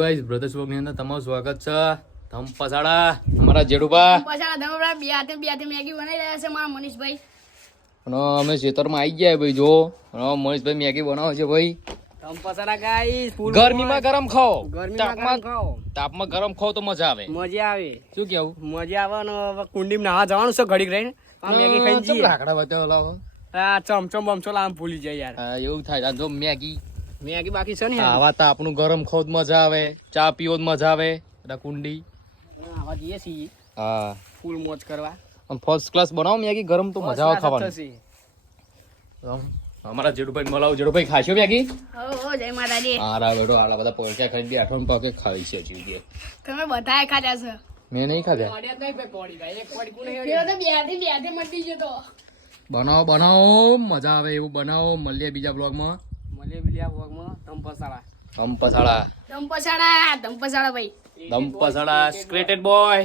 Guys brothers vlog ની અંદર તમારું સ્વાગત છે. ધમ પસાડા અમારા જેડુબા પસાડા ધમડા બે હાથે મેગી બનાવી રહ્યા છે મારા મનીષભાઈ. અને અમે ખેતરમાં આવી ગયા ભાઈ. જો અને મનીષભાઈ મેગી બનાવે છે ભાઈ. ધમ પસાડા ગાઈસ ગરમીમાં ગરમ ખાઓ, ગરમીમાં ખાઓ, તાપમાં ગરમ ખાઓ તો મજા આવે. મજા આવે. શું કેવું? મજા આવે ને હવે કુંડીમાં નાવા જવાનું છે ઘડીક રહીને. આ મેગી ખાઈને જઈએ. લાકડા બચાવ લાવો. આ ચમચમ બમચો લામ ભૂલી જાય યાર. હા એવું થાય. આ જો મેગી બાકી છે ને આવા તાપનું ગરમ ખાવ તો મજા આવે, ચા પીવો તો મજા આવે. કુંડી આવા જઈએ છીએ હા ફૂલ મોજ કરવા. ફર્સ્ટ ક્લાસ બનાવો મેગી ગરમ તો મજા આવે ખાવાની. અમારા જેડુભાઈ મલાવ જેડુભાઈ ખાશો મેગી? હો જય માતાજી. હારા બેટો આલા બધા પોળક્યા ખાઈને બેઠો ને પગે ખાવી છે જીવજે. તમે બધાએ ખાધા છે? મેં નહીં ખાધા. એક પડી બે મટી ગયો તો. બનાવો બનાવો મજા આવે એવું બનાવો. મળીએ બીજા બ્લોગમાં. ધમ પસાડા ધમ પસાડા ભાઈ. સ્ક્રેટેડ બોય.